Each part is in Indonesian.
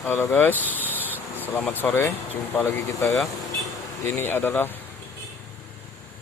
Halo guys, selamat sore. Jumpa lagi kita ya. Ini adalah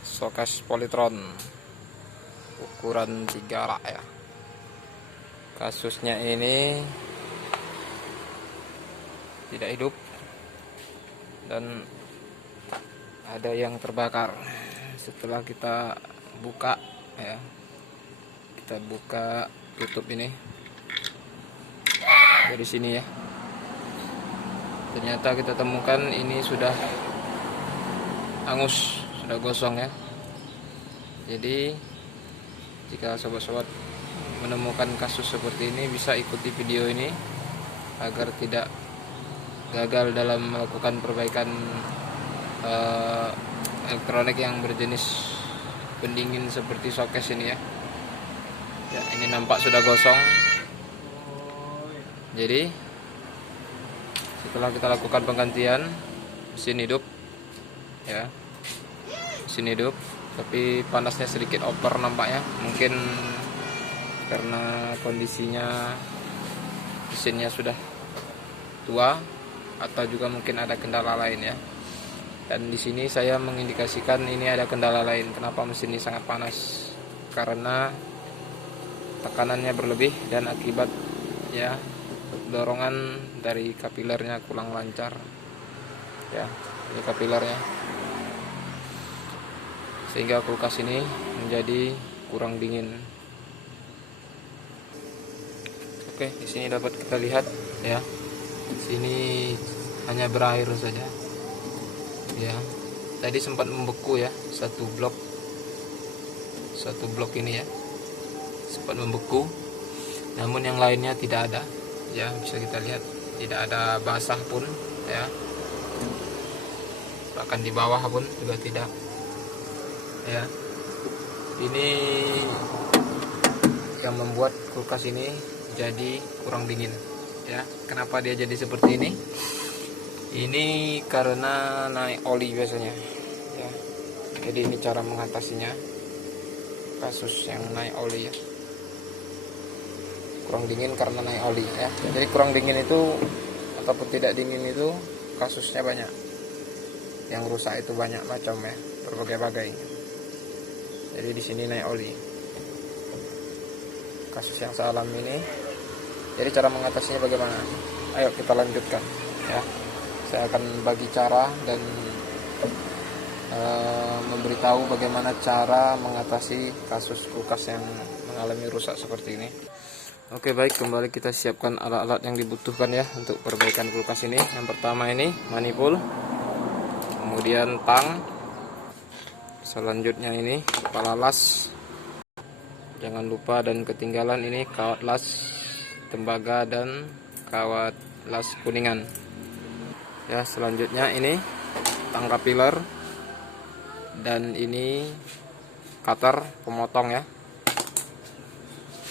showcase Polytron ukuran 3 rak ya. Kasusnya ini tidak hidup dan ada yang terbakar. Setelah kita buka ya, kita buka tutup ini dari sini ya. Ternyata kita temukan ini sudah hangus, sudah gosong ya. Jadi jika sobat-sobat menemukan kasus seperti ini, bisa ikuti video ini agar tidak gagal dalam melakukan perbaikan elektronik yang berjenis pendingin seperti showcase ini ya. Ya, ini nampak sudah gosong. Jadi setelah kita lakukan penggantian, mesin hidup ya, mesin hidup, tapi panasnya sedikit over nampaknya, mungkin karena kondisinya mesinnya sudah tua atau juga mungkin ada kendala lain ya. Dan di sini saya mengindikasikan ini ada kendala lain. Kenapa mesin ini sangat panas? Karena tekanannya berlebih dan akibat ya dorongan dari kapilernya kurang lancar ya, ini kapilernya, sehingga kulkas ini menjadi kurang dingin. Oke, di sini dapat kita lihat ya, sini hanya berair saja ya. Tadi sempat membeku ya, satu blok ini ya sempat membeku, namun yang lainnya tidak ada ya. Bisa kita lihat tidak ada basah pun ya, bahkan di bawah pun juga tidak ya. Ini yang membuat kulkas ini jadi kurang dingin ya. Kenapa dia jadi seperti ini? Ini karena naik oli biasanya ya. Jadi ini cara mengatasinya, kasus yang naik oli ya, kurang dingin karena naik oli ya. Jadi kurang dingin itu ataupun tidak dingin itu kasusnya banyak, yang rusak itu banyak macam ya, berbagai-bagai. Jadi di sini naik oli, kasus yang saya alami ini. Jadi cara mengatasinya bagaimana? Ayo kita lanjutkan ya. Saya akan bagi cara dan memberitahu bagaimana cara mengatasi kasus kulkas yang mengalami rusak seperti ini. Oke, baik, kembali kita siapkan alat-alat yang dibutuhkan ya untuk perbaikan kulkas ini. Yang pertama ini manifold, kemudian tang, selanjutnya ini kepala las, jangan lupa dan ketinggalan ini kawat las tembaga dan kawat las kuningan ya. Selanjutnya ini tang kapiler, dan ini cutter pemotong ya.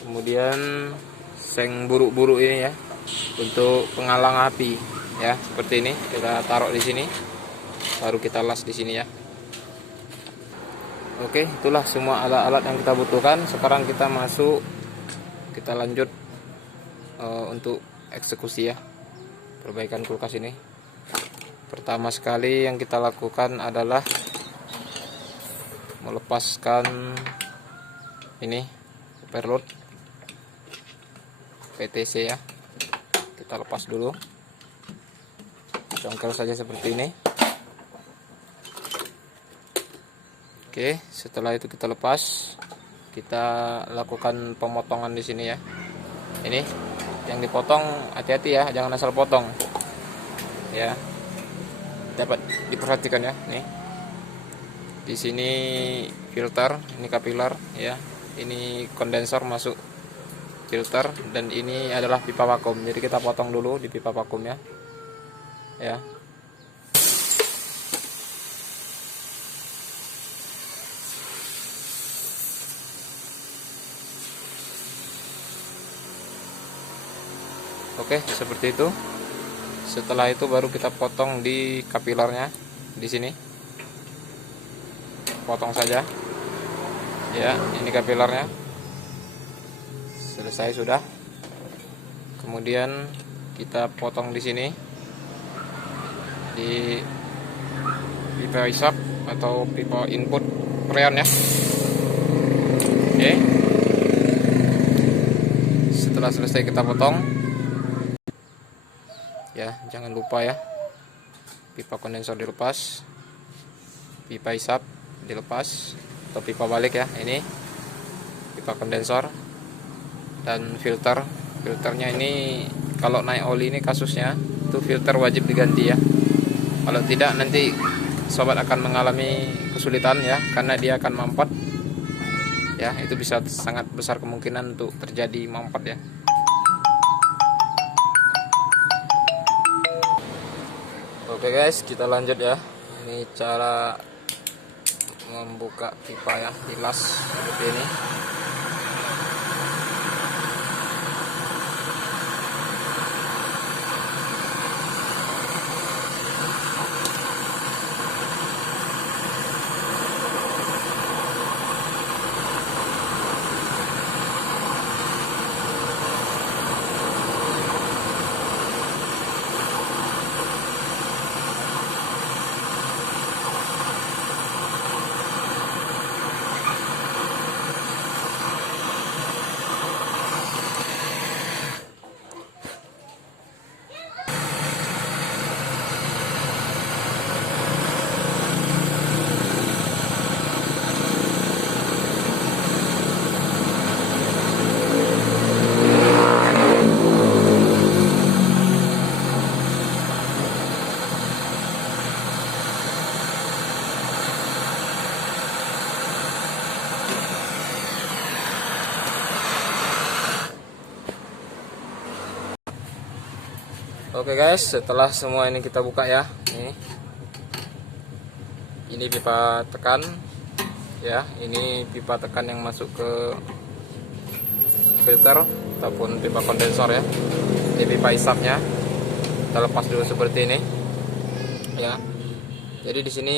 Kemudian seng buruk-buruk ini ya, untuk penghalang api ya, seperti ini. Kita taruh di sini, baru kita las di sini ya. Oke, itulah semua alat-alat yang kita butuhkan. Sekarang kita lanjut untuk eksekusi ya, perbaikan kulkas ini. Pertama sekali yang kita lakukan adalah melepaskan ini overload PTC ya. Kita lepas dulu, congkel saja seperti ini. Oke, setelah itu kita lepas, kita lakukan pemotongan di sini ya. Ini yang dipotong hati-hati ya, jangan asal potong ya. Dapat diperhatikan ya. Nih di sini filter, ini kapiler ya, ini kondensor masuk filter, dan ini adalah pipa vakum. Jadi kita potong dulu di pipa vakum ya. Ya. Oke, seperti itu. Setelah itu baru kita potong di kapilernya di sini. Potong saja. Ya, ini kapilernya. Selesai sudah. Kemudian kita potong di sini di pipa isap atau pipa input freon ya. Oke. Setelah selesai kita potong ya, jangan lupa ya, pipa kondensor dilepas, pipa isap dilepas atau pipa balik ya. Ini pipa kondensor dan filternya ini kalau naik oli ini kasusnya itu filter wajib diganti ya. Kalau tidak nanti sobat akan mengalami kesulitan ya, karena dia akan mampet ya. Itu bisa sangat besar kemungkinan untuk terjadi mampet ya. Oke guys, kita lanjut ya. Ini cara membuka pipa ya, dilas seperti ini. Oke guys, setelah semua ini kita buka ya. Ini pipa tekan ya, ini pipa tekan yang masuk ke filter ataupun pipa kondensor ya. Ini pipa isapnya. Kita lepas dulu seperti ini ya. Jadi di sini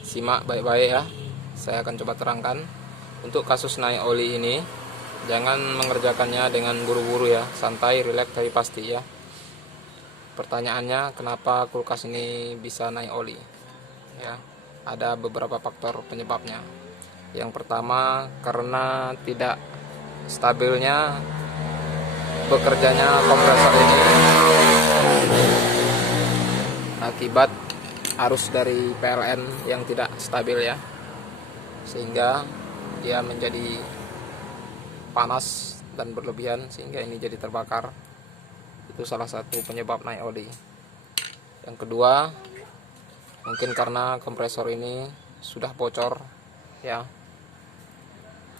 simak baik-baik ya. Saya akan coba terangkan untuk kasus naik oli ini. Jangan mengerjakannya dengan buru-buru ya, santai, rileks tapi pasti ya. Pertanyaannya, kenapa kulkas ini bisa naik oli? Ya, ada beberapa faktor penyebabnya. Yang pertama, karena tidak stabilnya bekerjanya kompresor ini akibat arus dari PLN yang tidak stabil ya, sehingga dia menjadi panas dan berlebihan sehingga ini jadi terbakar. Itu salah satu penyebab naik oli. Yang kedua, mungkin karena kompresor ini sudah bocor ya,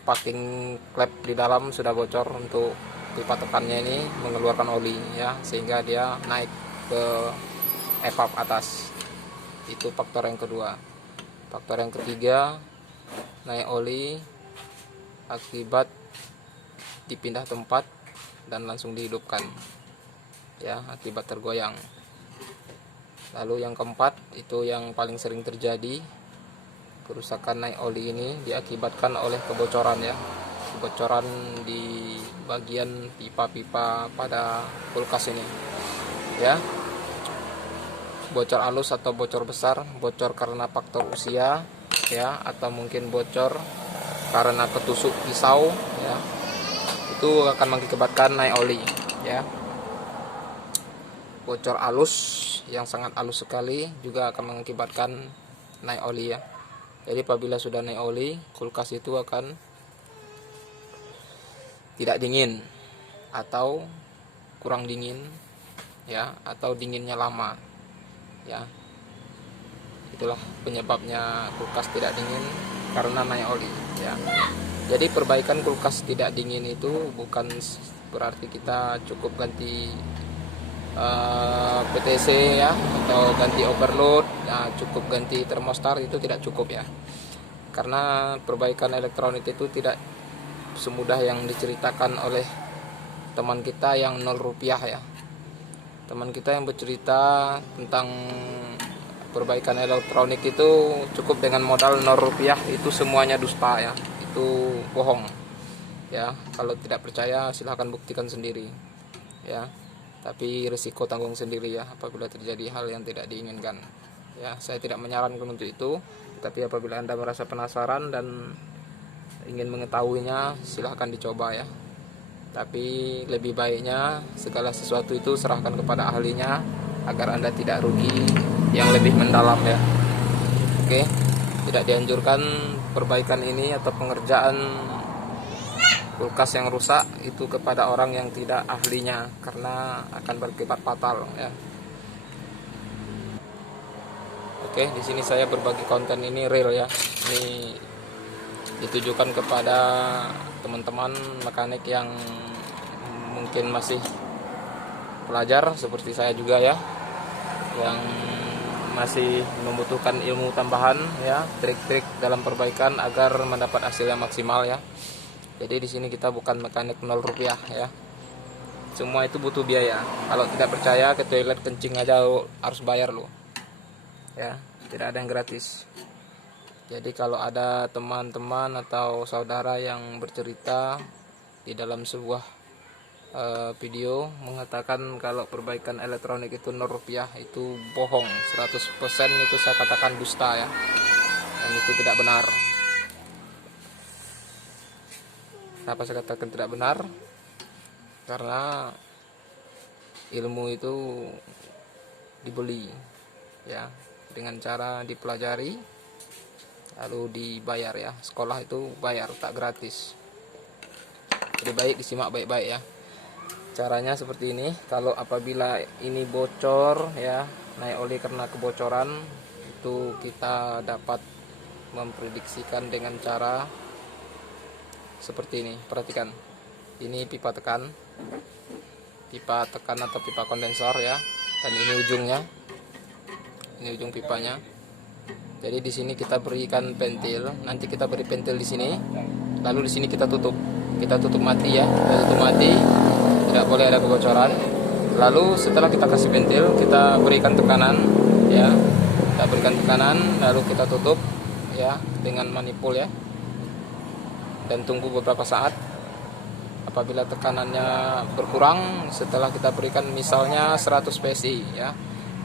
packing klep di dalam sudah bocor untuk pipa tekannya ini mengeluarkan oli ya, sehingga dia naik ke evap atas. Itu faktor yang kedua. Faktor yang ketiga, naik oli akibat dipindah tempat dan langsung dihidupkan ya, akibat tergoyang. Lalu yang keempat, itu yang paling sering terjadi, kerusakan naik oli ini diakibatkan oleh kebocoran ya, kebocoran di bagian pipa-pipa pada kulkas ini ya. Bocor halus atau bocor besar, bocor karena faktor usia ya, atau mungkin bocor karena ketusuk pisau ya, itu akan mengakibatkan naik oli ya. Bocor halus yang sangat halus sekali juga akan mengakibatkan naik oli ya. Jadi apabila sudah naik oli, kulkas itu akan tidak dingin atau kurang dingin ya, atau dinginnya lama ya. Itulah penyebabnya kulkas tidak dingin, karena naik oli ya. Jadi perbaikan kulkas tidak dingin itu bukan berarti kita cukup ganti PTC ya, atau ganti overload ya, cukup ganti termostat, itu tidak cukup ya. Karena perbaikan elektronik itu tidak semudah yang diceritakan oleh teman kita yang 0 rupiah ya. Teman kita yang bercerita tentang perbaikan elektronik itu cukup dengan modal 0 rupiah, itu semuanya dusta ya, itu bohong ya. Kalau tidak percaya silahkan buktikan sendiri ya. tapi risiko tanggung sendiri ya apabila terjadi hal yang tidak diinginkan ya. Saya tidak menyarankan untuk itu, tapi apabila Anda merasa penasaran dan ingin mengetahuinya, silahkan dicoba ya. Tapi lebih baiknya segala sesuatu itu serahkan kepada ahlinya agar Anda tidak rugi yang lebih mendalam ya. Oke, tidak dianjurkan perbaikan ini atau pengerjaan kulkas yang rusak itu kepada orang yang tidak ahlinya, karena akan berakibat fatal ya. Oke, di sini saya berbagi konten ini real ya. Ini ditujukan kepada teman-teman mekanik yang mungkin masih pelajar seperti saya juga ya, yang masih membutuhkan ilmu tambahan ya, trik-trik dalam perbaikan agar mendapat hasil yang maksimal ya. Jadi di sini kita bukan mekanik 0 rupiah ya. Semua itu butuh biaya. Kalau tidak percaya, ke toilet kencing aja harus bayar loh. Ya, tidak ada yang gratis. Jadi kalau ada teman-teman atau saudara yang bercerita di dalam sebuah video mengatakan kalau perbaikan elektronik itu 0 rupiah, itu bohong. 100% itu saya katakan dusta ya. Dan itu tidak benar. Kenapa saya katakan tidak benar? Karena ilmu itu dibeli ya, dengan cara dipelajari lalu dibayar ya. Sekolah itu bayar, tak gratis. Jadi baik disimak baik-baik ya. Caranya seperti ini. Kalau apabila ini bocor ya, naik oli karena kebocoran, itu kita dapat memprediksikan dengan cara seperti ini. Perhatikan, ini pipa tekan atau pipa kondensor ya, dan ini ujungnya, ini ujung pipanya. Jadi di sini kita berikan pentil, nanti kita beri pentil di sini, lalu di sini kita tutup mati ya, kita tutup mati, tidak boleh ada kebocoran. Lalu setelah kita kasih pentil, kita berikan tekanan ya, lalu kita tutup ya dengan manipul ya, dan tunggu beberapa saat. Apabila tekanannya berkurang setelah kita berikan misalnya 100 PSI ya,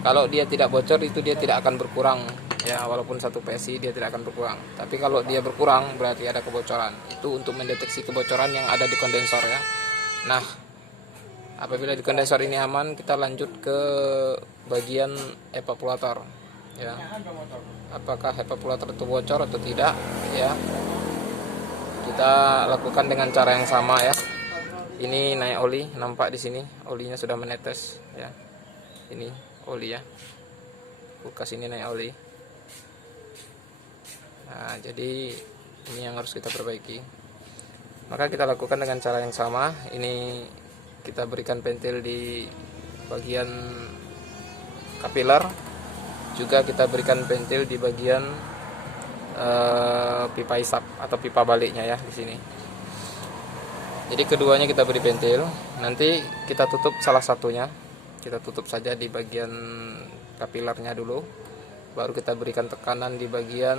kalau dia tidak bocor itu dia tidak akan berkurang ya, walaupun 1 PSI dia tidak akan berkurang. Tapi kalau dia berkurang berarti ada kebocoran. Itu untuk mendeteksi kebocoran yang ada di kondensor ya. Nah, apabila di kondensor ini aman, kita lanjut ke bagian evaporator ya. Apakah evaporator itu bocor atau tidak ya, kita lakukan dengan cara yang sama ya. Ini naik oli, nampak di sini olinya sudah menetes ya. Ini oli ya, kulkas ini naik oli. Nah, jadi ini yang harus kita perbaiki. Maka kita lakukan dengan cara yang sama. Ini kita berikan pentil di bagian kapiler, juga kita berikan pentil di bagian pipa isap atau pipa baliknya ya di sini. Jadi keduanya kita beri pentil. Nanti kita tutup salah satunya. Kita tutup saja di bagian kapilernya dulu. Baru kita berikan tekanan di bagian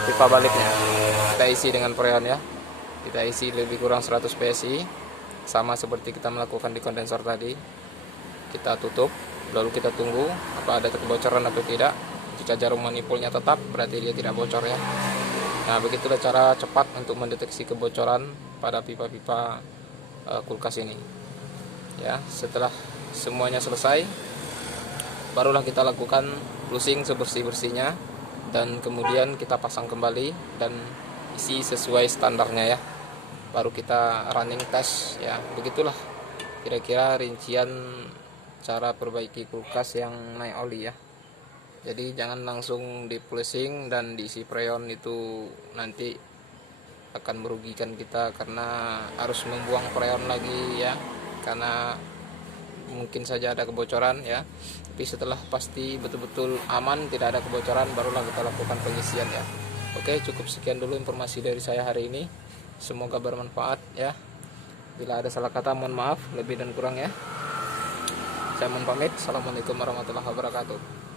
pipa baliknya. Kita isi dengan freon ya. Kita isi lebih kurang 100 PSI. Sama seperti kita melakukan di kondensor tadi. Kita tutup, lalu kita tunggu apa ada kebocoran atau tidak. Jika jarum manipulnya tetap, berarti dia tidak bocor ya. Nah, begitulah cara cepat untuk mendeteksi kebocoran pada pipa-pipa kulkas ini. Ya, setelah semuanya selesai, barulah kita lakukan flushing sebersih-bersihnya, dan kemudian kita pasang kembali dan isi sesuai standarnya ya. Baru kita running test ya. Begitulah kira-kira rincian cara perbaiki kulkas yang naik oli ya. Jadi jangan langsung di flushing dan diisi freon, itu nanti akan merugikan kita karena harus membuang freon lagi ya, karena mungkin saja ada kebocoran ya. Tapi setelah pasti betul-betul aman, tidak ada kebocoran, barulah kita lakukan pengisian ya. Oke, cukup sekian dulu informasi dari saya hari ini. Semoga bermanfaat ya. Bila ada salah kata mohon maaf, lebih dan kurang ya. Saya mohon pamit. Assalamualaikum warahmatullahi wabarakatuh.